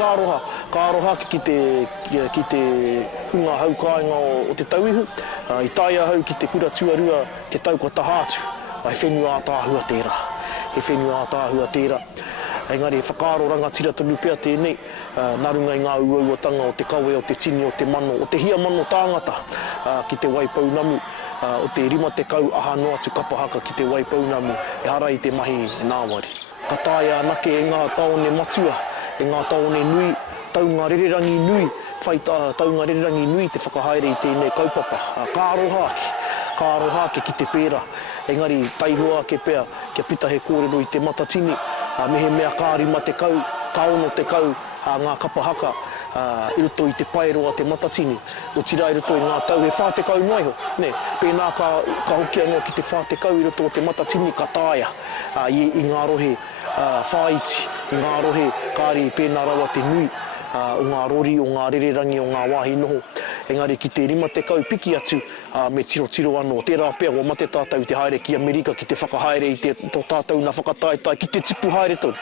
kāroha ki te hunga haukainga o te tauihu, I taia hau ki te kura tuarua ke tauka tahātu, he whenua ātāhua tērā. He whenua ātāhua tērā. Engari, whakaaro rangatira tonu pia tēnei, narungai ngā uauatanga o te kawe, o te tini, o te mano, o te hia mano tāngata ki te Waipounamu, o te rima te kau aha noa tu kapahaka ki te Waipounamu, e hara I te mahi e Ngāwari. Ka tāia anake e ngā taone matua, e ngā taone nui, taunga rererangi nui, taunga rererangi nui te whakahaere I tēnei kaupapa. Kāroha ake ki te pēra, engari taihua ake pēr, kia pita he kōrero I te matatini, mehe mea kārima te kau, kaono te kau, ngā kapahaka, I roto I te paeroa te matatini, o tira I roto I ngā tau he whātekau noiho. Pēnā ka hoki anō ki te whātekau I roto o te matatini ka tāia I ngā rohe whāiti, I ngā rohe kāri pēnā rawa te nui, o ngā rori, o ngā rererangi, o ngā wāhi noho. Engari ki te rima te kau piki atu me tiro anō. Tērā pēr o mate tātou te haere ki Amerika ki te whakahaere I te tātou na whakataetai ki te tipu haere tonu.